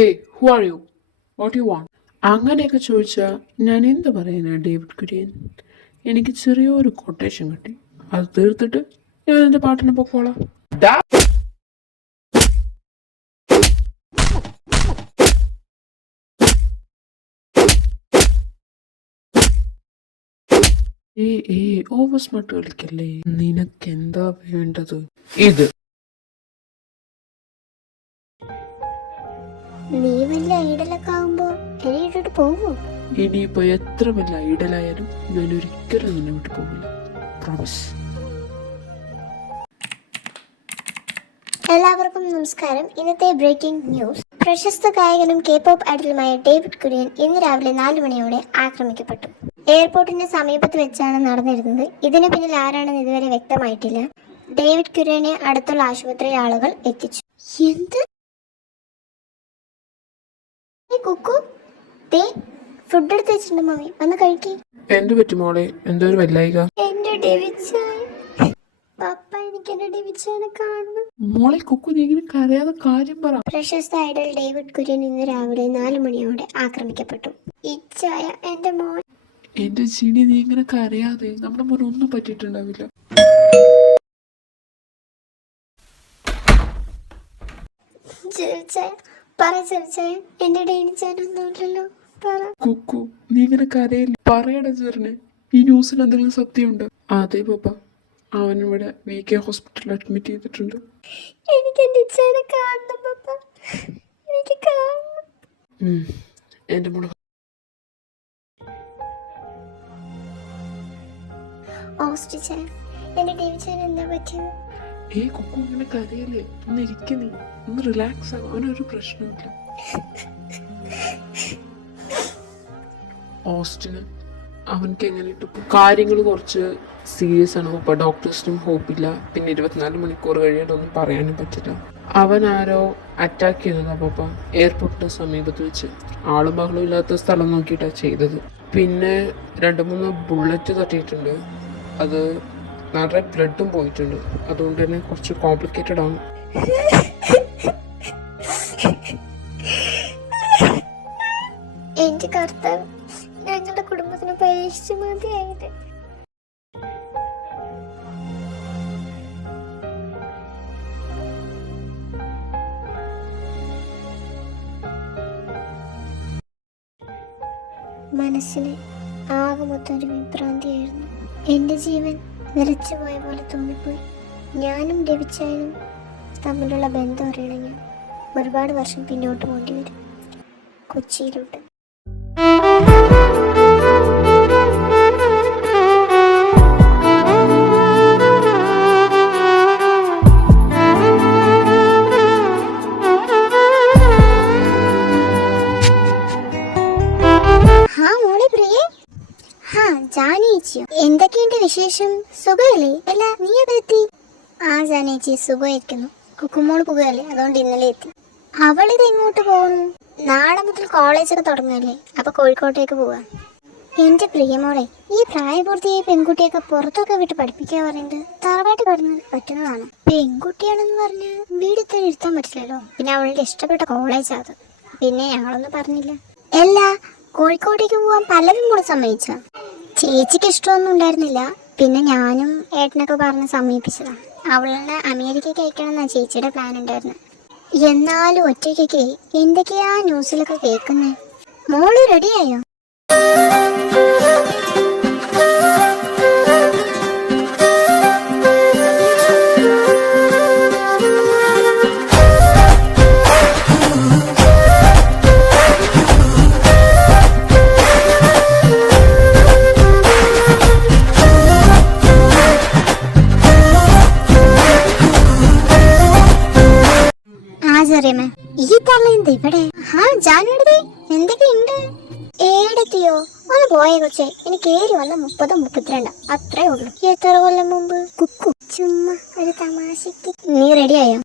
Hey who are you what you want അങ്ങനെയൊക്കെ ചോദിച്ചാൽ ഞാൻ എന്ത് പറയാനാ ഡേവിഡ് കുര്യൻ. എനിക്ക് ചെറിയൊരു കൊട്ടേഷൻ കിട്ടി, അത് തീർത്തിട്ട് ഞാൻ എൻ്റെ പാട്ടിന് പൊക്കോളാം. ഓവർ സ്മാർട്ട് കളിക്കല്ലേ. നിനക്കെന്താ വേണ്ടത്? ഇത് നീ വലിയ ഐഡലൊക്കെ ആവുമ്പോ എന്നെ ഇട്ടിട്ട് പോവോ? ഇനിയിപ്പോ എത്ര വലിയ ഐഡലായാലും ഞാൻ ഒരിക്കലും നിന്നെ വിട്ടു പോവില്ല, പ്രോമിസ്. എല്ലാവർക്കും നമസ്കാരം. ഇന്നത്തെ ബ്രേക്കിംഗ് ന്യൂസ്. പ്രശസ്ത ഗായകനും K-pop ഐഡലുമായ ഡേവിഡ് കുര്യൻ ഇന്ന് രാവിലെ 4 മണിയോടെ ആക്രമിക്കപ്പെട്ടു. എയർപോർട്ടിന് സമീപത്ത് വെച്ചാണ് നടന്നിരുന്നത്. ഇതിന് പിന്നിൽ ആരാണെന്ന് ഇതുവരെ വ്യക്തമായിട്ടില്ല. ഡേവിഡ് കുര്യനെ അടുത്തുള്ള ആശുപത്രിയിൽ ആളുകൾ എത്തിച്ചു. എന്ത് കുക്കു, ഫുഡ് എടുത്ത് വെച്ചിട്ടുണ്ട് മമ്മി, വന്ന് കഴിക്കേ. എന്ത് പറ്റി മോളെ? എന്തോ ഒരു വല്ലായിക? എന്റെ ഡേവിഡ് പപ്പ, എനിക്ക് എന്റെ ഡേവിഡ് കാണണം. മോളെ കുക്കു, നീ ഇങ്ങനെ കരയാതെ കാര്യം പറ. പ്രശസ്ത ഐഡൽ ഡേവിഡ് കുര്യൻ ഇന്ന് രാവിലെ 4 മണിയോടെ ആക്രമിക്കപ്പെട്ടു. ഇച്ചായ, എന്റെ മോൻ. എന്റെ ചിനി, നീ ഇങ്ങനെ കരയാതെ. നമ്മുടെ മോൻ ഒന്നും പറ്റിയിട്ടുണ്ടാവില്ല. എന്റെ ഡേവിഡ് പറ. കുക്കു, നീ ഇങ്ങനെ കരയില്ല, പറയടാ ചെറിന്. ഈ ന്യൂസിൽ എന്തെങ്കിലും സത്യമുണ്ട്? അതെ പപ്പ, അവനിവിടെ VK ഹോസ്പിറ്റലിൽ അഡ്മിറ്റ് ചെയ്തിട്ടുണ്ട്. എനിക്ക് എന്റെ ഇച്ചാനെ കാണണം പപ്പ, എനിക്ക് കാണണം. എന്റെ മോള് എന്റെ ഡേവിഡ് എന്താ പറ്റിയത്? കുക്കു, ഇങ്ങനെ കരയല്ലേ, ഒന്ന് ഇരിക്ക, നീ ഒന്ന് റിലാക്സ് ആകും. അവനൊരു പ്രശ്നമില്ല. ഓസ്റ്റിന് അവനക്ക് എങ്ങനെ ഇട്ടു? കാര്യങ്ങൾ കുറച്ച് സീരിയസ് ആണ് പപ്പ. ഡോക്ടേഴ്സിനും ഹോപ്പില്ല. പിന്നെ 24 മണിക്കൂർ കഴിയാതൊന്നും പറയാനും പറ്റില്ല. അവൻ ആരോ അറ്റാക്ക് ചെയ്തതാ പപ്പ, എയർപോർട്ടിന്റെ സമീപത്ത് വെച്ച്. ആളും ബഹളും ഇല്ലാത്ത സ്ഥലം നോക്കിയിട്ടാണ് ചെയ്തത്. പിന്നെ 2-3 ബുള്ളറ്റ് തട്ടിയിട്ടുണ്ട്. അത് നിറയെ ബ്ലഡും പോയിട്ടുണ്ട്. അതുകൊണ്ട് തന്നെ കുറച്ച് കോംപ്ലിക്കേറ്റഡ് ആണ്. എന്റെ കർത്താവ്, ഞങ്ങളുടെ കുടുംബത്തിന് പരീക്ഷിച്ചു മതിയായത്. മനസ്സിന് ആകെ മൊത്തം ഒരു വിഭ്രാന്തിയായിരുന്നു. എൻ്റെ ജീവൻ നിലച്ചുപോയ പോലെ തോന്നിപ്പോയി. ഞാനും ഡേവിഡ് തമ്മിലുള്ള ബന്ധം അറിയണമെങ്കിൽ ഒരുപാട് വർഷം പിന്നോട്ട് പോകേണ്ടി വരും, കൊച്ചിയിലോട്ട്. എന്തൊക്കെയുണ്ട് വിശേഷം? സുഖമല്ലേ? അല്ല, നീ എവിടെ എത്തി? ജാനേച്ചി സുഖമായിരിക്കുന്നു. കുക്കുമോള് പോകുകയല്ലേ, അതുകൊണ്ട് ഇന്നലെ എത്തി. അവളിത് എങ്ങോട്ട് പോകുന്നു? നാളെ മുതൽ കോളേജൊക്കെ തുടങ്ങുകയല്ലേ, അപ്പൊ കോഴിക്കോട്ടേക്ക് പോവാ. എന്റെ പ്രിയമോളെ, ഈ പ്രായപൂർത്തിയായ പെൺകുട്ടിയൊക്കെ പുറത്തൊക്കെ വിട്ട് പഠിപ്പിക്കുക പറയുന്നത് തറവാട്ടി പറ്റുന്നതാണ്. പെൺകുട്ടിയാണെന്ന് പറഞ്ഞ് വീട്ടിൽ തന്നെ ഇരുത്താൻ പറ്റില്ലല്ലോ. പിന്നെ അവളുടെ ഇഷ്ടപ്പെട്ട കോളേജാ അത്. പിന്നെ ഞങ്ങളൊന്നും പറഞ്ഞില്ല. എല്ലാ കോഴിക്കോട്ടേക്ക് പോവാൻ പലരും കൂടെ സമ്മതിച്ച. ചേച്ചിക്ക് ഇഷ്ടമൊന്നും ഉണ്ടായിരുന്നില്ല. പിന്നെ ഞാനും ഏട്ടനൊക്കെ പറഞ്ഞ് സമീപിച്ചതാ. അവളെ അമേരിക്കയ്ക്ക് അയക്കണമെന്നാണ് ചേച്ചിയുടെ പ്ലാൻ ഉണ്ടായിരുന്നത്. എന്നാലും ഒറ്റയ്ക്കൊക്കെ എന്തൊക്കെയാ ന്യൂസിലൊക്കെ കേൾക്കുന്നേ. മോള് റെഡിയായോ? ഈ തള്ളേന്ത് ഇവിടെ? ജാനുവരി എന്തൊക്കെയുണ്ട്? ഏടത്തിയോ ഒന്ന് പോയ കൊച്ചേ. എനിക്ക് കേറി വന്ന 30-32 അത്രേ ഉള്ളൂ. എത്ര കൊല്ലം മുമ്പ്? കുക്കു, ചുമ്മാ ഒരു തമാശക്ക്. നീ റെഡിയായോ?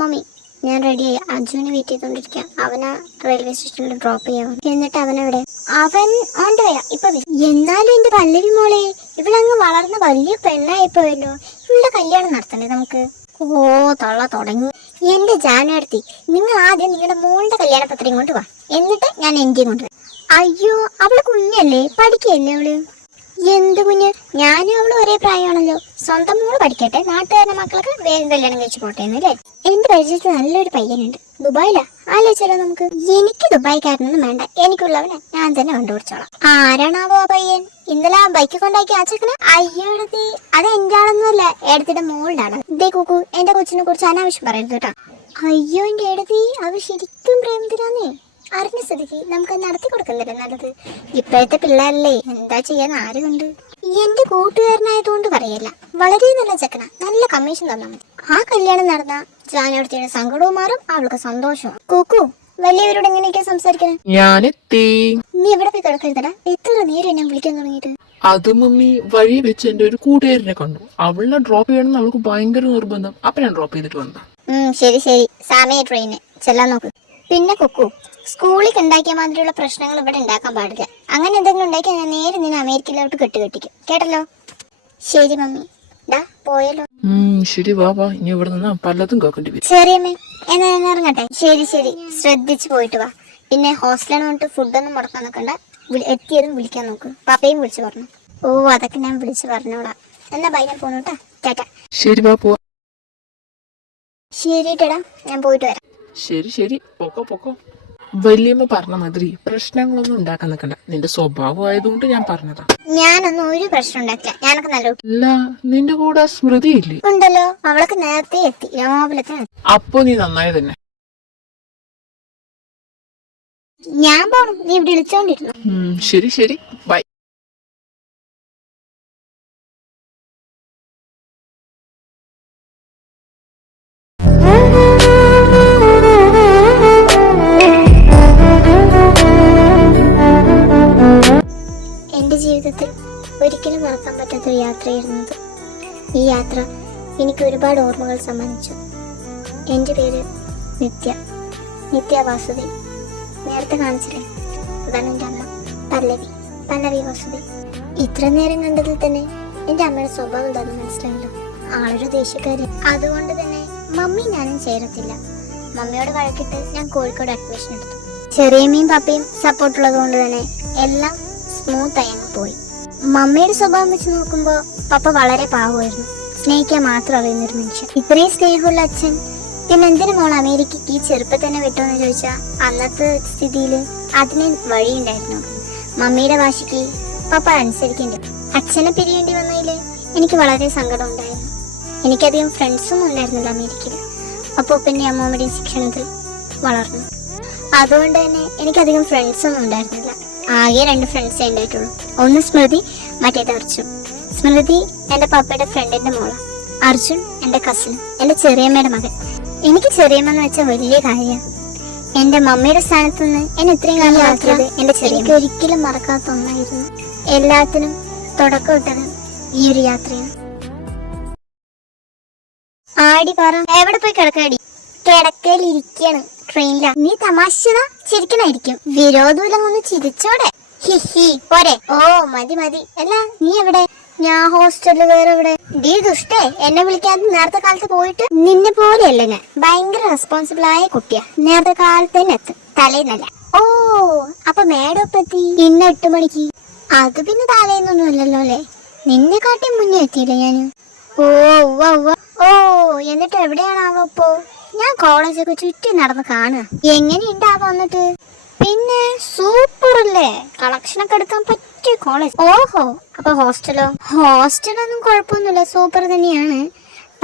മമ്മി, ഞാൻ റെഡിയായി. അജുവിനെ വെയിറ്റ് ചെയ്തോണ്ടിരിക്കാം. അവനാ റെയിൽവേ സ്റ്റേഷനിൽ ഡ്രോപ്പ് ചെയ്യാൻ. എന്നിട്ട് അവനെവിടെ? അവൻ ഓണ്ട് വരാ ഇപ്പൊ. എന്നാലും എന്റെ പല്ലവി മോളെ, ഇവളങ്ങ് വളർന്ന് വലിയ പെണ്ണായിപ്പോയല്ലോ. ഇവളുടെ കല്യാണം നടത്തണ്ടേ നമുക്ക്? തള്ള തുടങ്ങി. എന്റെ ജാനുവടുത്തി, നിങ്ങൾ ആദ്യം നിങ്ങളുടെ മോളുടെ കല്യാണ പത്രം ഇങ്ങോട്ട് വാ, എന്നിട്ട് ഞാൻ എന്റെയും കൊണ്ട് വരാം. അയ്യോ, അവള് കുഞ്ഞല്ലേ, പഠിക്കല്ലേ അവള്? എന്ത് കുഞ്ഞ്, ഞാനും അവളും ഒരേ പ്രായമാണല്ലോ. സ്വന്തം മോള് പഠിക്കട്ടെ, നാട്ടുകാരുടെ മക്കളൊക്കെ വേഗം കല്യാണം കഴിച്ച് പോട്ടെ എന്നല്ലേ. എന്റെ പരിചയത്തിൽ നല്ലൊരു പയ്യനുണ്ട്, ദുബായിലാ. ആലോചിച്ചാലോ നമുക്ക്? എനിക്ക് ദുബായിക്കാരനൊന്നും വേണ്ട, എനിക്കുള്ളവനെ ഞാൻ തന്നെ കണ്ടുപിടിച്ചോളാം. ആരാണാവോ ആ പയ്യൻ? ഇന്നലെ ആ ബൈക്ക് കൊണ്ടാക്കി ആച്ചക്കണേ. അയ്യോ എടുത്തി, അത് എന്റെ ആളൊന്നുമല്ല, എടുത്തിട്ട് മോളുടെ ആളാണ്. ഇതേ കൂക്കു, എന്റെ കൊച്ചിനെ കുറിച്ച് അനാവശ്യം പറയരുത് കേട്ടോ. അയ്യോ എന്റെ എടുത്തി, അവ ശരിക്കും പ്രേമത്തിലാന്നേ. അറിഞ്ഞ സ്ഥിതിക്ക് നമുക്ക് നടത്തി കൊടുക്കുന്നില്ല നല്ലത്. ഇപ്പോഴത്തെ പിള്ളേരല്ലേ, എന്താ ചെയ്യാൻ ആര് കണ്ട്. എന്റെ കൂട്ടുകാരനായതുകൊണ്ട് പറയല്ല, വളരെ നല്ല ചെക്കന, നല്ല കമ്മീഷൻ തന്നാ മതി. ആ കല്യാണം നടന്ന ജാനുവടുത്തിയുടെ സങ്കടവും മാറും, അവൾക്ക് സന്തോഷവും. കൂക്കു, വലിയവരോട് എങ്ങനെയൊക്കെ സംസാരിക്കണേ? ഞാനെത്തി. നീ എവിടെ പോയി കിടക്കരുതടാ, എത്ര നേരം എന്നെ വിളിക്കാൻ തുടങ്ങിയിട്ട്. അത് മമ്മി, വഴി വെച്ച് എന്റെ ഒരു കൂട്ടുകാരനെ കണ്ടു. അവളെ ഡ്രോപ്പ് ചെയ്യണമെന്ന് അവൾക്ക് ഭയങ്കര നിർബന്ധം. അപ്പൊ ഞാൻ ഡ്രോപ്പ് ചെയ്തിട്ട് വന്ന. ശരി ശരി, സമയ ട്രെയിന് ചെല്ലാൻ നോക്ക്. പിന്നെ കുക്കു, സ്കൂളിൽ ഉണ്ടാക്കിയ മാതിരിയുള്ള പ്രശ്നങ്ങൾ ഇവിടെ ഉണ്ടാക്കാൻ പാടില്ല. അങ്ങനെ എന്തെങ്കിലും ഉണ്ടാക്കിയാൽ ഞാൻ നേരെ നിന്നെ അമേരിക്കയിലോട്ട് കെട്ടിക്കും, കേട്ടല്ലോ? ശരി മമ്മി, ഡാ പോയല്ലോ. ശരി, വാ വാ, ഇനി ഇവിടെ നിന്നാ പലതും കേൾക്കേണ്ടി വരും. ശരിയമ്മേ, എന്നാ ഞാൻ ഇറങ്ങട്ടെ. ശരി ശരി, ശ്രദ്ധിച്ചു പോയിട്ട് വാ. പിന്നെ ഹോസ്റ്റലിൽ വന്നിട്ട് ഫുഡൊന്നും മുടക്കാൻ നിൽക്കണ്ട, എത്തിയതും വിളിക്കാൻ നോക്ക്. പപ്പയും വിളിച്ചു പറഞ്ഞു. ഓ, അതൊക്കെ ഞാൻ വിളിച്ചു പറഞ്ഞോളാം. എന്നാ ബൈ, ഞാൻ പോണു കേട്ടാ. ടാറ്റാ. ശരി, വാ പോവാ. ശരിട്ടടാ, ഞാൻ പോയിട്ട് വരാം. ശരി ശരി, പൊക്കോ പൊക്കോ. വല്യമ്മ പറഞ്ഞ മാതിരി പ്രശ്നങ്ങളൊന്നും ഉണ്ടാക്കാൻ നിൽക്കണ്ട. നിന്റെ സ്വഭാവം ആയതുകൊണ്ട് ഞാൻ പറഞ്ഞതാ. ഞാനൊന്നും ഒരു പ്രശ്നം ഉണ്ടാക്കില്ല, ഞാനൊക്കെ നല്ല അല്ല, നിന്റെ കൂടെ സ്മൃതി ഇല്ലേ? ഉണ്ടല്ലോ, അവളൊക്കെ നേരത്തെ എത്തി, രാവിലെ തന്നെ. അപ്പൊ നീ നന്നായി തന്നെ. ഞാൻ പോണം, നീ ഇവിടെ വിളിച്ചോണ്ടിരുന്നു. ശരി ശരി, ബൈ. എന്റെ ജീവിതത്തിൽ ഒരിക്കലും മറക്കാൻ പറ്റാത്തൊരു യാത്രയായിരുന്നത്. ഈ യാത്ര എനിക്ക് ഒരുപാട് ഓർമ്മകൾ സമ്മാനിച്ചു. എൻ്റെ പേര് നിത്യ വാസുദേവ്. നേരത്തെ കാണിച്ചില്ലേ, അതാണ് എൻ്റെ അമ്മ പല്ലവി വാസുദേവ്. ഇത്ര നേരം കണ്ടതിൽ തന്നെ എൻ്റെ അമ്മയുടെ സ്വഭാവം എന്താണെന്ന് മനസ്സിലായല്ലോ. ആളൊരു ദേഷ്യക്കാരി. അതുകൊണ്ട് തന്നെ മമ്മി ഞാനും ചേരത്തില്ല. മമ്മിയോട് വഴക്കിട്ട് ഞാൻ കോഴിക്കോട് അഡ്മിഷൻ എടുത്തു. ചെറിയമ്മയും പപ്പയും സപ്പോർട്ടുള്ളത് കൊണ്ട് തന്നെ എല്ലാം സ്മൂത്ത് ആയി അങ്ങ് പോയി. മമ്മിയുടെ സ്വഭാവം വെച്ച് നോക്കുമ്പോൾ പപ്പ വളരെ പാവമായിരുന്നു. സ്നേഹിക്കാൻ മാത്രം അറിയുന്നൊരു മനുഷ്യൻ. ഇത്രയും സ്നേഹമുള്ള അച്ഛൻ പിന്നെ എന്തിനു മോൾ അമേരിക്കക്ക് ഈ ചെറുപ്പം തന്നെ വിട്ടോന്ന് ചോദിച്ചാൽ അന്നത്തെ സ്ഥിതിയിൽ അതിന് വഴിയുണ്ടായിരുന്നു. മമ്മിയുടെ വാശിക്ക് പപ്പ അനുസരിക്കേണ്ടി. അച്ഛനെ പിരിയേണ്ടി വന്നതിൽ എനിക്ക് വളരെ സങ്കടം ഉണ്ടായിരുന്നു. എനിക്കധികം ഫ്രണ്ട്സും ഉണ്ടായിരുന്നില്ല അമേരിക്കയിൽ. അപ്പോൾ പിന്നെ അമ്മൂമ്മയുടെ ശിക്ഷണത്തിൽ വളർന്നു. അതുകൊണ്ട് തന്നെ എനിക്കധികം ഫ്രണ്ട്സൊന്നും ഉണ്ടായിരുന്നില്ല. ആകെ 2 ഫ്രണ്ട്സേ ഉണ്ടായിട്ടുള്ളൂ. ഒന്ന് സ്മൃതി, മറ്റേത് അർജുൻ. സ്മൃതി എൻ്റെ പപ്പയുടെ ഫ്രണ്ടിന്റെ മോളാണ്. അർജുൻ എൻ്റെ കസിൻ, എൻ്റെ ചെറിയമ്മയുടെ മകൻ. എനിക്ക് ചെറിയമ്മ എന്ന് വെച്ചാൽ വലിയ കാര്യമാണ്. എൻ്റെ മമ്മിയുടെ സ്ഥാനത്ത് നിന്ന് എന്നെ ഇത്രയും കാലം ആക്കിയത് എൻ്റെ ചെറിയമ്മ. ഒരിക്കലും മറക്കാത്ത ഒന്നായിരുന്നു. എല്ലാത്തിനും തുടക്കം ഇട്ടത് ഈ ഒരു യാത്രയാണ്. ആടി പറ, എവിടെ പോയി കിടക്കാടി? കിടക്കയിലിരിക്കാണ്, ട്രെയിനിലാ. നീ തമാശ ചിരിക്കണായിരിക്കും. വിരോധമില്ലങ്ങൊന്ന് ചിരിച്ചോടെ. ഹി പോരെ. ഓ മതി. അല്ല നീ എവിടെ? ഞാൻ ഹോസ്റ്റലിൽ വേറെ എവിടെ? ഡീ ദുഷ്ടേ, എന്നെ വിളിക്കാതെ നേരത്തെ കാലത്ത് പോയിട്ട്. നിന്നെ പോലെയല്ല ഞാൻ, ഭയങ്കര റെസ്പോൺസിബിൾ ആയ കുട്ടിയാ. നേരത്തെ കാലത്ത് തന്നെ എത്തും, തലേന്നല്ല. ഓ അപ്പൊ മേഡം എത്തി ഇന്ന് 8 മണിക്ക്. അത് പിന്നെ തലേന്നൊന്നും അല്ലല്ലോ അല്ലേ? നിന്നെ കാട്ടി മുന്നേ എത്തിയില്ല ഞാന്. ഓ എന്നിട്ട് എവിടെയാണാവോ ഇപ്പോ? ഞാൻ കോളേജൊക്കെ ചുറ്റി നടന്ന് കാണുക. എങ്ങനെയുണ്ടാവോ എന്നിട്ട്? പിന്നെ സൂപ്പർ അല്ലേ, കളക്ഷനൊക്കെ എടുക്കാൻ പറ്റിയ കോളേജ്. ഓഹോ, അപ്പൊ ഹോസ്റ്റലൊന്നും കുഴപ്പമൊന്നുമില്ല, സൂപ്പർ തന്നെയാണ്.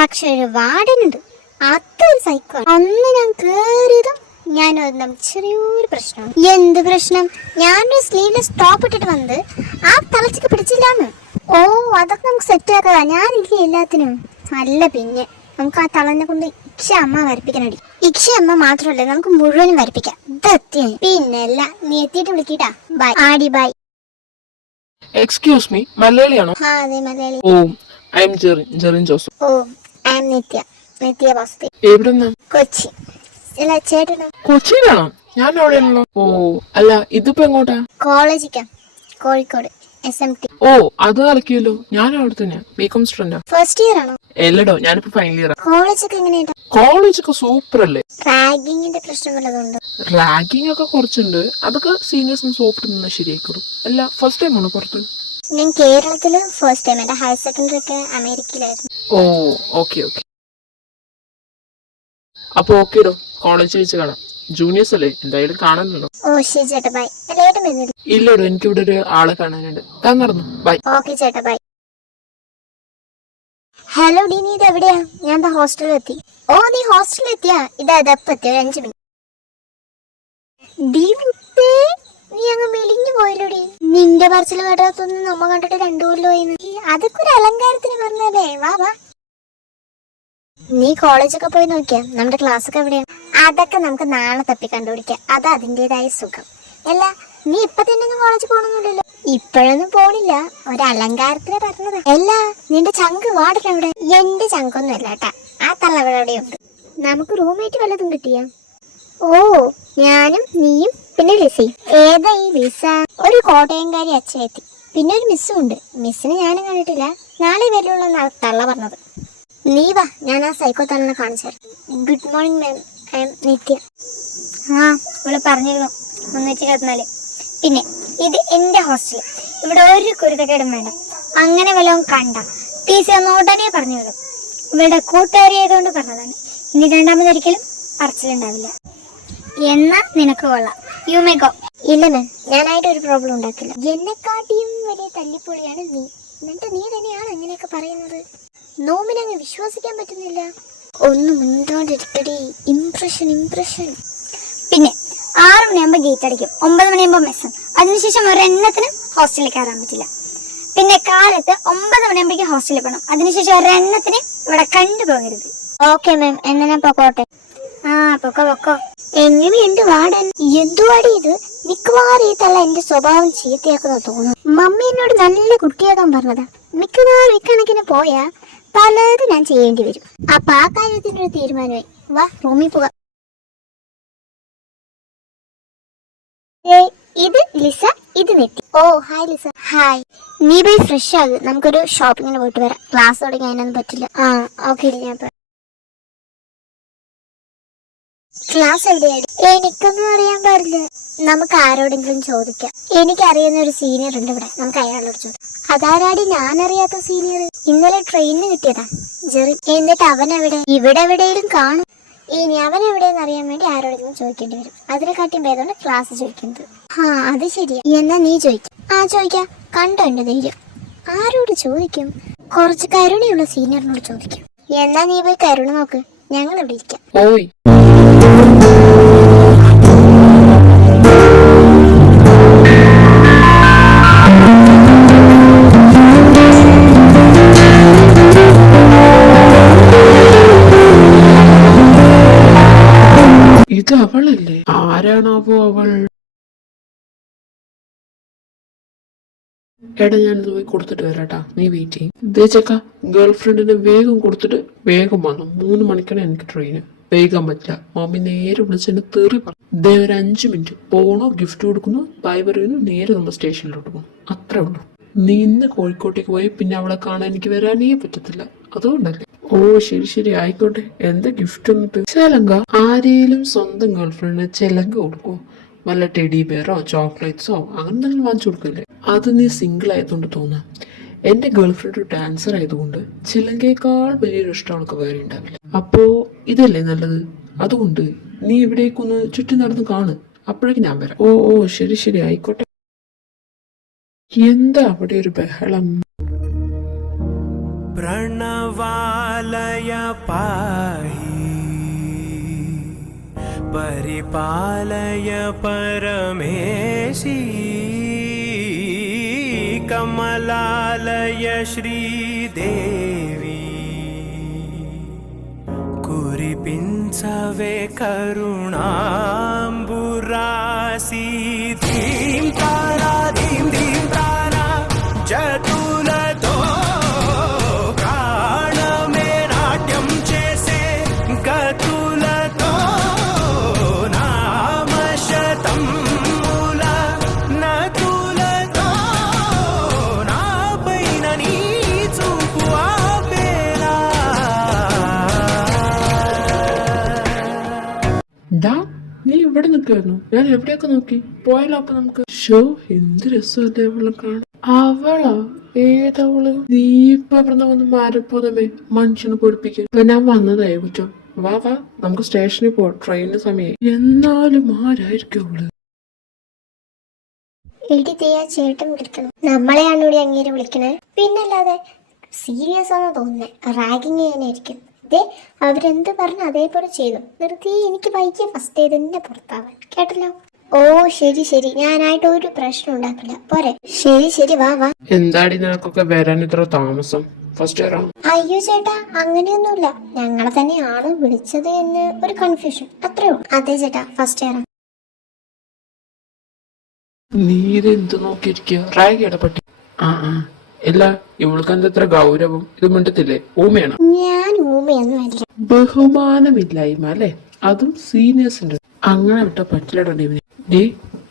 പക്ഷെ ഒരു വാർഡനുണ്ട്, അതൊരു സൈക്കോ. അന്ന് ഞാൻ കേറിയതും ഞാനൊന്നും ചെറിയൊരു പ്രശ്നം. എന്ത് പ്രശ്നം? ഞാനൊരു സ്ലീവ്ലെസ് ടോപ്പ് ഇട്ടിട്ട് വന്നത് ആ തളച്ചിക്ക് പിടിച്ചില്ലാന്ന്. ഓ അതൊക്കെ നമുക്ക് സെറ്റ് ആക്കാം, ഞാനില്ല എല്ലാത്തിനും. അല്ല പിന്നെ നമുക്ക് ആ തളനെ കൊണ്ട് ഇക്ഷ അമ്മ വരപ്പിക്കാനടി. ഇക്ഷ അമ്മ മാത്രമല്ല, നമുക്ക് മുഴുവനും വരപ്പിക്കാം. പിന്നല്ല, നീ എത്തിയിട്ട് വിളിക്കട്ടാ. ബൈ ആടി, ബൈ. എക്സ്ക്യൂസ് മീ, മലയാളിയാണോ? ആ അതെ, Malayali. Oh, I am Jerin Joseph. Oh I am Nithya Vasudev. എവിടെന്നാ? കൊച്ചി. അല്ല ചേട്ടനോ? കൊച്ചിയിലാണോ? ഞാൻ അവിടെയാണല്ലോ. ഓ അല്ല, ഇതിപ്പോ എങ്ങോട്ടാ? കോളേജിക്കാം, കോഴിക്കോട്. SMT. ഓ അത് കളിക്കുമല്ലോ. ഞാൻ അവിടെ തന്നെയാ, ബികോം സ്റ്റുഡന്റാ. ഫസ്റ്റ് ഇയർ ആണോ? എല്ലടോ, ഞാനിപ്പോ ഫൈനൽ ഇയർ. കോളേജൊക്കെ എങ്ങനെയുണ്ട്? കോളേജൊക്കെ സൂപ്പർ അല്ലേ. റാഗിങ്ങിന്റെ പ്രശ്നം വല്ലതുണ്ട്? റാങ്കിങ് ഒക്കെ കുറച്ചുണ്ട്, അതൊക്കെ സീനിയേഴ്സും സോപ്പിട്ട് നിന്ന് ശരിയായിക്കോളും. അല്ല, ഫസ്റ്റ് ടൈം ആണോ പുറത്ത്? ഞാൻ കേരളത്തില് ഫസ്റ്റ് ടൈം. എന്റെ ഹയർ സെക്കൻഡറി ഒക്കെ അമേരിക്കയിലായിരുന്നു. ഓ ഓക്കെ ഓക്കെ. അപ്പൊ ഓക്കേടോ, കോളേജ് വെച്ച് കാണാം. ജൂനിയേഴ്സ് അല്ലേ, എന്തായാലും കാണാനല്ലോ. ഓ ശരി ചേട്ടാ, ബൈ. ലേട്ടും വരുന്നില്ല. ഇല്ലടോ, എനിക്കിവിടെ ഒരു ആളെ കാണാനുണ്ട്. താൻ നടന്നു, ബൈ. ഓക്കെ ചേട്ടാ, ബൈ. ഹലോ ഡി, നീ ഇത് എവിടെയാ? ഞാൻ എന്താ ഹോസ്റ്റലിൽ എത്തി. ഓ നീ ഹോസ്റ്റലിൽ എത്തിയാ? ഇതാ എത്തിയ 5 മിനിറ്റ്. ഡി മുത്തേ, നീ അങ്ങ് മെലിഞ്ഞു പോയല്ലോടി. നിന്റെ പറച്ചിൽ കേട്ടാത്തൊന്നും നമ്മ കണ്ടിട്ട് 2 കൊല്ലമായി. അതൊക്കെ ഒരു അലങ്കാരത്തിന് പറഞ്ഞല്ലേ. വാ വാ. നീ കോളേജൊക്കെ പോയി നോക്കിയാ? നമ്മുടെ ക്ലാസ് ഒക്കെ എവിടെയാ? അതൊക്കെ നമുക്ക് നാളെ തപ്പി കണ്ടുപിടിക്കാം. അത് അതിൻ്റെതായ സുഖം. അല്ല, നീ ഇപ്പൊ തന്നെ ഒന്നും കോളേജിൽ പോകണമെന്നില്ലല്ലോ? ഇപ്പോഴൊന്നും പോണില്ല, ഒരു അലങ്കാരത്തിന് പറഞ്ഞത്. അല്ല, നിന്റെ ചങ്ക് വാർഡൻ എവിടെ? എന്റെ ചങ്കൊന്നും അല്ല കേട്ടാ, ആ തള്ളവടെയുണ്ട്. നമുക്ക് റൂംമേറ്റ് വല്ലതും കിട്ടിയാ? ഓ, ഞാനും നീയും പിന്നെ ലിസയും. ഏതാ ഈ ലിസ? ഒരു കോട്ടയംകാരി അച്ഛനെത്തി. പിന്നെ ഒരു മിസ്സും ഉണ്ട്. മിസ്സിനെ ഞാനും കണ്ടിട്ടില്ല, നാളെ വരുള്ളൂ തള്ള പറഞ്ഞത്. നീ വാ, ഞാൻ ആ സൈക്കോ തള്ളിനെ കാണിച്ചു. Good morning ma'am, I am Nithya. ആ, ഇവിടെ പറഞ്ഞിരുന്നു 324. പിന്നെ ഇത് എന്റെ ഹോസ്റ്റൽ. ഇവിടെ ഒരു കുരുത്തക്കേടും വേണ്ട. അങ്ങനെ വല്ലതും കണ്ട ടീച്ചർ ഒന്ന് ഉടനെ പറഞ്ഞു വിടും. ഇവിടെ കൂട്ടുകാരി ആയതുകൊണ്ട് പറഞ്ഞതാണ്. ഇനി രണ്ടാമതൊരിക്കലും പറച്ചിലുണ്ടാവില്ല. എന്നാ നിനക്ക് കൊള്ളാം. You may go. ഇല്ല മാം, ഞാനായിട്ട് ഒരു പ്രോബ്ലം ഉണ്ടാക്കില്ല. എന്നെക്കാട്ടിയും വലിയ തല്ലിപ്പൊളിയാണ് നീ. എന്നിട്ട് നീ തന്നെയാണ് ഇങ്ങനെയൊക്കെ പറയുന്നത്. നോമിനങ്ങ് വിശ്വസിക്കാൻ പറ്റുന്നില്ല. ഒന്നും മിണ്ടാണ്ടിരിക്കടി. ഇംപ്രഷൻ. പിന്നെ 6 മണിയാകുമ്പോൾ ഗേറ്റ് അടിക്കും, 9 മണിയാകുമ്പോൾ മെസ്സും. അതിനുശേഷം ഒരെണ്ണത്തിനും ഹോസ്റ്റലിൽ കയറാൻ പറ്റില്ല. പിന്നെ കാലത്ത് 9 മണിയാകുമ്പോഴേക്കും ഹോസ്റ്റലിൽ പോകണം. അതിനുശേഷം ഒരെണ്ണത്തിന് ഇവിടെ കണ്ടുപോകരുത്. ഓക്കെ മാം, എന്നാ ഞാൻ പൊക്കോട്ടെ? ആ പൊക്കോ. എങ്ങനെയുണ്ട് വാടൻ? എന്തുവാടി ഇത്? മിക്കവാറും ഈ തള്ള എന്റെ സ്വഭാവം ചീത്തയാക്കുന്ന തോന്നുന്നു. മമ്മി എന്നോട് നല്ല കുട്ടിയാകാൻ പറഞ്ഞതാ. മിക്കവാറും ഇക്കണക്കിന് പോയാ പലതും ഞാൻ ചെയ്യേണ്ടി വരും. അപ്പൊ ആ കാര്യത്തിനൊരു തീരുമാനമായി. വാ, റൂമിൽ പോകാം. ഇത് ലിസ, ഇത് നിത്യ. ഓ ഹായ് ലിസ. ഹായ്. നീ പോയി ഫ്രഷ് ആകും, നമുക്കൊരു ഷോപ്പിങ്ങിന് പോയിട്ട് വരാം. ക്ലാസ് തുടങ്ങി അതിനൊന്നും പറ്റില്ല. ആ ഓക്കെ, ഞാൻ ക്ലാസ് എവിടെയായി? എനിക്കൊന്നും അറിയാൻ പാടില്ല. നമുക്ക് ആരോടെങ്കിലും ചോദിക്കാം. എനിക്കറിയുന്ന ഒരു സീനിയർ ഉണ്ട് ഇവിടെ, നമുക്ക് അയാളോട് ചോദിക്കാം. അതാരാടി ഞാനറിയാത്ത സീനിയർ? ഇന്നലെ ട്രെയിനിന് കിട്ടിയതാ, ജെറി. എന്നിട്ട് അവൻ എവിടെ? ഇവിടെ എവിടെയും കാണും. ഇനി അവൻ എവിടെയെന്ന് അറിയാൻ വേണ്ടി ആരോടെങ്കിലും ചോദിക്കേണ്ടി വരും. അതിനെക്കാട്ടിയും ഭേദമാണ് ക്ലാസ് ചോദിക്കുന്നത്. ആ അത് ശരിയാ. എന്നാ നീ ചോദിക്കും. ആ ചോദിക്കാം. കണ്ടോ എന്റെ ധൈര്യം? ആരോട് ചോദിക്കും? കുറച്ച് കരുണയുള്ള സീനിയറിനോട് ചോദിക്കും. എന്നാ നീ പോയി കരുണ നോക്ക്, ഞങ്ങൾ ഇവിടെ ഇരിക്കാം. ഓയ്, ഇത് അവളല്ലേ? ആരാണാവോ അവൾ? എടാ, ഞാനിത് പോയി കൊടുത്തിട്ട് വരാട്ടാ, നീ വെയിറ്റ് ചെയ്യും. ഇതേ ചക്ക, ഗേൾ ഫ്രണ്ടിനെ വേഗം കൊടുത്തിട്ട് വേഗം വന്നു. 3 മണിക്കാണ് എനിക്ക് ട്രെയിന്. വേഗം പറ്റില്ല. മമ്മി നേരെ വിളിച്ചെന്നെ തെറി പറഞ്ഞു. ഇതേ ഒരു 5 മിനിറ്റ് പോണോ, ഗിഫ്റ്റ് കൊടുക്കുന്നു, ബൈ പറയുന്നു, നേരെ നമ്മൾ സ്റ്റേഷനിലോട്ട് പോകും. അത്രേ ഉള്ളൂ. നീ ഇന്ന് കോഴിക്കോട്ടേക്ക് പോയി പിന്നെ അവളെ കാണാൻ എനിക്ക് വരാനേ പറ്റത്തില്ല. അതുകൊണ്ടല്ലേ? ഓ ശരി ആയിക്കോട്ടെ. എന്താ ഗിഫ്റ്റ് എന്നിട്ട്? ചെലങ്ക. ആരെയും സ്വന്തം ഗേൾഫ്രണ്ടിന് ചെലങ്ക കൊടുക്കോ? വല്ല ടെഡി ബെയറോ ചോക്ലേറ്റ്സോ അങ്ങനെ എന്തെങ്കിലും വാങ്ങിച്ചു കൊടുക്കില്ലേ? അത് നീ സിംഗിൾ ആയതുകൊണ്ട് തോന്നാം. എന്റെ ഗേൾഫ്രണ്ട് ഒരു ഡാൻസർ ആയതുകൊണ്ട് ചിലങ്കയേക്കാൾ വലിയൊരു ഇഷ്ടം അവൾക്ക് വേറെ ഉണ്ടാവില്ല. അപ്പോ ഇതല്ലേ നല്ലത്? അതുകൊണ്ട് നീ ഇവിടേക്കൊന്ന് ചുറ്റി നടന്ന് കാണ്, അപ്പോഴേക്കും ഞാൻ വരാം. ഓ ശരി ആയിക്കോട്ടെ. എന്താ അവിടെ ഒരു ബഹളം? പ്രണവാലയ പാഹി പരിപാലയ പരമേശി കമലാലയ ശ്രീദേവി കുരിപ്പിൻസവേ കരുണാംബുരാസി ധീം താരാ ധീം ധീം താരാ ജതുലതോ ప్రాణమే నాట్యం చేసే గతులతో నామశతం మూల నతులతో ഞാൻ എവിടെയൊക്കെ നോക്കി പോയാലോ അപ്പൊ നമുക്ക് ഷോ എന്ത് രസമല്ലേ അവളെ കാണാൻ. അവളോ ഏതവള്? നീ ഇപ്പൊ പറഞ്ഞ വന്ന് മാരപ്പോതമേ മനുഷ്യനെ പൊടിപ്പിക്കാൻ. ഇപ്പൊ ഞാൻ വന്നതായി കുറ്റം. വാ വാ നമുക്ക് സ്റ്റേഷനിൽ പോവാം, ട്രെയിനിന് സമയം. എന്നാലും ആരായിരിക്കും അവള്? എടി ആ ചേട്ടൻ വിളിക്കണം. നമ്മളെയാണ് ഇവിടെ അങ്ങേര് വിളിക്കണേ. പിന്നല്ലാതെ സീരിയസ് ആണെന്ന് തോന്നുന്നേ. റാഗിങ് ചെയ്യാനായിരിക്കും. ഇതേ അവരെന്ത് പറഞ്ഞു അതേപോലെ ചെയ്തു. വെറുതെ എനിക്ക് വൈകിയ ഫസ്റ്റ് ഡേ തന്നെ പുറത്താവാൻ. കേട്ടല്ലോ? ഓ ശരി ശരി, ഞാനായിട്ട് ഒരു പ്രശ്നം ഉണ്ടാക്കില്ല. പോരെ? ശരി ശരി, വാ വാ. എന്താടി നിനക്കൊക്കെ വരാൻ ഇത്ര താമസം? ഫസ്റ്റ് ഇയർ ആണ്. അയ്യോ ചേട്ടാ, അങ്ങനെയൊന്നുമില്ല. ഞങ്ങളെ തന്നെയാണ് വിളിച്ചത് എന്ന് ഒരു കൺഫ്യൂഷൻ, അത്രേ ഉള്ളൂ. അതെ ചേട്ടാ, ഫസ്റ്റ് ഇയർ. നീ ഇതെന്ത് നോക്കിയിരിക്കുക? റാഗ് ഇടപെട്ടി. ആ ആ ഇല്ല, ഇവൾക്ക് എന്തത്ര ഗൗരവം? ഇത് മിണ്ടത്തില്ലേ? ഊമയാണ്. ഞാൻ ഊമയൊന്നും അല്ല. ബഹുമാനമില്ലായ്മ അല്ലെ, അതും സീനിയേഴ്സിന്റെ. അങ്ങനെ വിട്ട പറ്റില്ലടേ. ഡീ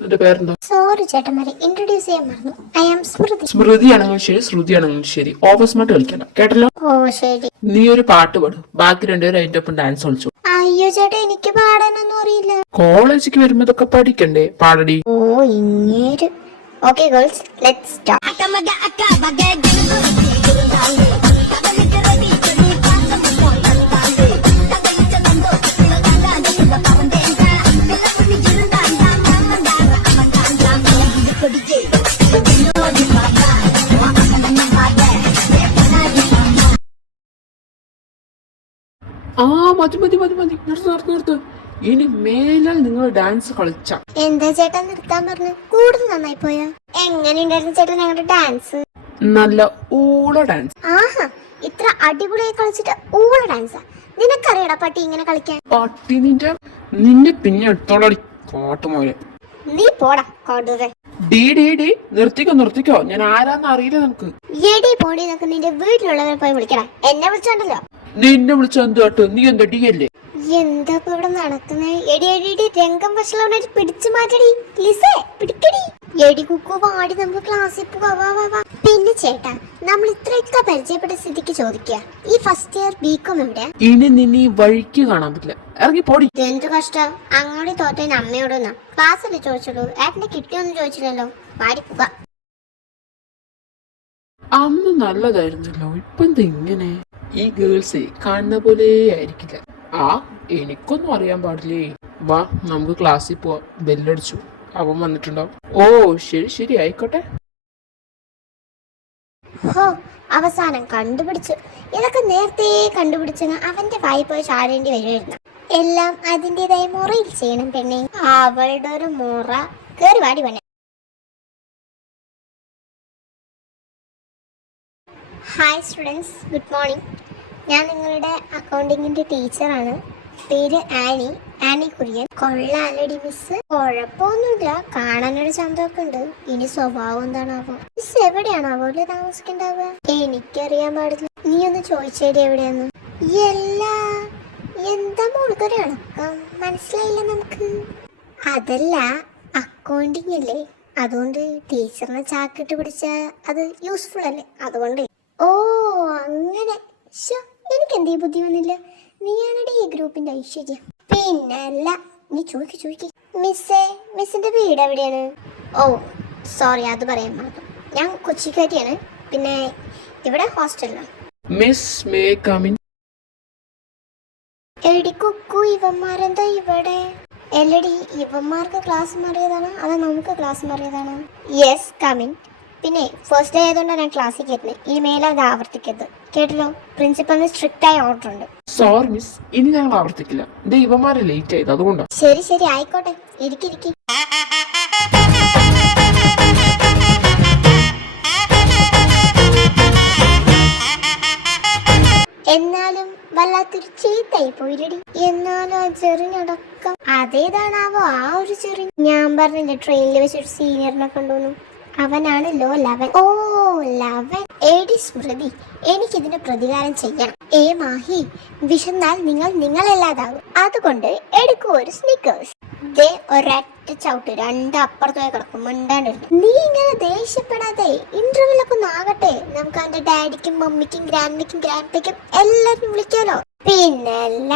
എന്റെ പേരെന്താ? സോറി ചേട്ടന്മാരെ, ഇൻട്രൊഡ്യൂസ് ചെയ്യാൻ മറന്നു. ഐ ആം സ്മൃതി. സ്മൃതിയാണെങ്കിലും ശരി ശ്രുതിയാണെങ്കിലും ശരി ഓവർ സ്മാർട്ട് കളിക്കണ്ട, കേട്ടല്ലോ? ഓ ശരി. നീ ഒരു പാട്ട് പാടും, ബാക്കി രണ്ടുപേരും അതിന്റെ ഒപ്പം ഡാൻസ് കളിച്ചു. അയ്യോ ചേട്ടാ, എനിക്ക് പാടാനൊന്നും അറിയില്ല. കോളേജിക്ക് വരുമ്പോ ഇതൊക്കെ പഠിക്കണ്ടേ? പാടടി. ഓ ഇങ്ങേര്. Okay girls, let's start. ആ മതി മതി മതി മതി, നിർത്ത്. ഇനി മേലാൽ നിങ്ങൾ ഡാൻസ് കളിച്ച. എന്താ ചേട്ടാ നിർത്താൻ പറഞ്ഞു? കൂടുതൽ നന്നായി പോയാ? എങ്ങനെയുണ്ടായിരുന്നു ചേട്ടാ ഞങ്ങളുടെ ഡാൻസ്? നല്ല ഊള ഡാൻസ്. ആഹാ, ഇത്ര അടിപൊളിയായി കളിച്ചിട്ട് ഊള ഡാൻസാ? നിനക്കറിയടാ പട്ടി ഇങ്ങനെ കളിക്കാൻ? പട്ടി നിന്നെ പിന്നെ എടുത്തോളടി കോട്ടുമോലെ. നീ പോടാ കോട്ടുവേ. ഡീ ഡീ ഡീ നിർത്തിക്കോ, ഞാൻ ആരാന്ന് അറിയില്ല നിനക്ക്. എടി പോടി, നിനക്ക് നിന്റെ വീട്ടിലുള്ളവരെ പോയി വിളിക്കടാ. എന്നെ വിളിച്ചോണ്ടല്ലോ. നിന്നെ വിളിച്ച എന്തുവാട്ട്? നീ എന്താ ഡി അല്ലേ? എന്താ ഇവിടെ നടക്കുന്നേ? എടി എടി എടി, രംഗം വശമുള്ളവനായിട്ട് പിടിച്ചു മാറ്റടി. ലിസേ പിടിക്കടി. എടി കുക്കു, വാടി നമുക്ക് ക്ലാസ്സിൽ പോവാ. വാ വാ വാ. പിന്നെ ചേട്ടാ, നമ്മൾ ഇത്രയൊക്കെ പരിചയപ്പെട്ട സ്ഥിതിക്ക് ചോദിക്കുക, ഈ ഫസ്റ്റ് ഇയർ ബികോം എവിടെയാ? ഇനി നിന്നെ ഈ വഴിക്ക് കാണാൻ പറ്റില്ല, ഇറങ്ങി പോടി. എന്ത് കഷ്ടം. അങ്ങോട്ട് തോറ്റേന് അമ്മയോടൊന്നാ ക്ലാസ്സല്ലേ ചോദിച്ചുള്ളൂ, ഏട്ടനെ കിട്ടിയൊന്നും ചോദിച്ചില്ലല്ലോ. വാടി പോക. അന്ന് നല്ലതായിരുന്നല്ലോ, ഇപ്പൊ എന്താ ഇങ്ങനെ? ഈ ഗേൾസേ കാണുന്ന പോലെ ആയിരിക്കില്ല. ആ എനിക്കൊന്നും അറിയാൻ പാടില്ലേ. വാ നമുക്ക് ക്ലാസ്സിൽ പോവാം. ബെല്ലടിച്ചു, അവൻ വന്നിട്ടുണ്ടാവും. ഓ ശരി ആയിക്കോട്ടെ. ഹോ, അവസാനം കണ്ടുപിടിച്ചു. ഇതൊക്കെ നേരത്തെ കണ്ടുപിടിച്ചെന്ന് അവന്റെ വായി പോയി ചാടേണ്ടി വരുമായിരുന്നു. എല്ലാം അതിൻ്റെതായ മുറയിൽ ചെയ്യണം പെണ്ണെ. അവളുടെ ഒരു മുറ. കേറി വാടി പെണ്ണെ. Hi students, good morning. ഞാൻ നിങ്ങളുടെ അക്കൗണ്ടിങ്ങിൻ്റെ ടീച്ചറാണ്. പേര് ആനി കുര്യൻ. കൊള്ളാലടി മിസ്. കുഴപ്പമൊന്നുമില്ല, കാണാനൊരു ചന്തമൊക്കെ ഉണ്ട്. ഇനി സ്വഭാവം എന്താണാവോ? മിസ് എവിടെയാണാവോ അല്ലേ താമസിക്കണ്ടാവുക? എനിക്കറിയാൻ പാടില്ല. നീ ഒന്ന് ചോദിച്ചേടി എവിടെയാന്ന്. എന്താ മോൾക്കൊരു അടക്കം? മനസ്സിലായില്ല നമുക്ക്. അതല്ല, അക്കൗണ്ടിങ് അല്ലേ, അതുകൊണ്ട് ടീച്ചറിനെ ചാക്കിട്ട് പിടിച്ച അത് യൂസ്ഫുൾ അല്ലേ, അതുകൊണ്ട്. ഓ അങ്ങനെ. എനിക്കെന്തീ ബുദ്ധി വന്നില്ല. നീയാണടി ഈ ഗ്രൂപ്പിന്റെ ഐശ്വര്യം. പിന്നല്ല, നീ ചോദിക്ക്. മിസ്സിന്റെ വീട് എവിടെയാണ്? ഓ സോറി, അത് പറയാൻ മാത്രം. ഞാൻ കൊച്ചിക്കാരിയാണ്. പിന്നെ ഇവിടെ ഹോസ്റ്റലിലാണ്. Miss may come in. എടി കുക്കു, ഇവന്മാരെന്താ ഇവിടെ? എല്ലടി, ഇവന്മാർക്ക് ക്ലാസ് മാറിയതാണ് അതോ നമുക്ക് ക്ലാസ് മാറിയതാണ്? Yes, coming. പിന്നെ ഫസ്റ്റ് ഡേ ആയതുകൊണ്ടാണ് ഞാൻ ക്ലാസ്സിൽ കയറ്റുന്നത്. ഇനി മേലെ അത് ആവർത്തിക്കരുത്, കേട്ടല്ലോ? പ്രിൻസിപ്പലിന് സ്ട്രിക്റ്റ് ആയ ഓർഡർ ഉണ്ട്. സോറി മിസ്, ഇനി ഞങ്ങൾ ആവർത്തിക്കില്ല. ദൈവമാരെ ലേറ്റ് ആയത് അതുകൊണ്ടാണ്. ശരി ആയിക്കോട്ടെ, ഇരിക്കി. എന്നാലും വല്ലാത്തൊരു ചീത്തായി പോയിരടി. എന്നാലും ആ ചെറിനടക്കം അതേതാണാവോ ആ ഒരു ചെറി. ഞാൻ പറഞ്ഞില്ലേ ട്രെയിനിൽ വെച്ചൊരു സീനിയറിനെ കണ്ടുവന്നു. അവനാണല്ലോ 11. ഓ 11. എടി സ്മൃതി, എനിക്കിതിന് പ്രതികാരം ചെയ്യണം. മാഹി, വിശന്നാൽ നിങ്ങളല്ലാതാകും. അതുകൊണ്ട് എടുക്കൂ ഒരു സ്നിക്കേഴ്സ്. ഒരൊറ്റ ചവിട്ട്, രണ്ട് അപ്പുറത്തോയി കിടക്കും. മിണ്ടാണ്ടിരുന്നു. നീ ഇങ്ങനെ ദേഷ്യപ്പെടാതെ, ഇന്റർവ്യൂലൊക്കെ ഒന്ന് ആകട്ടെ. നമുക്ക് അവന്റെ ഡാഡിക്കും മമ്മിക്കും ഗ്രാൻഡ്മയ്ക്കും ഗ്രാൻഡ്പയ്ക്കും എല്ലാരും വിളിക്കാലോ. പിന്നല്ല,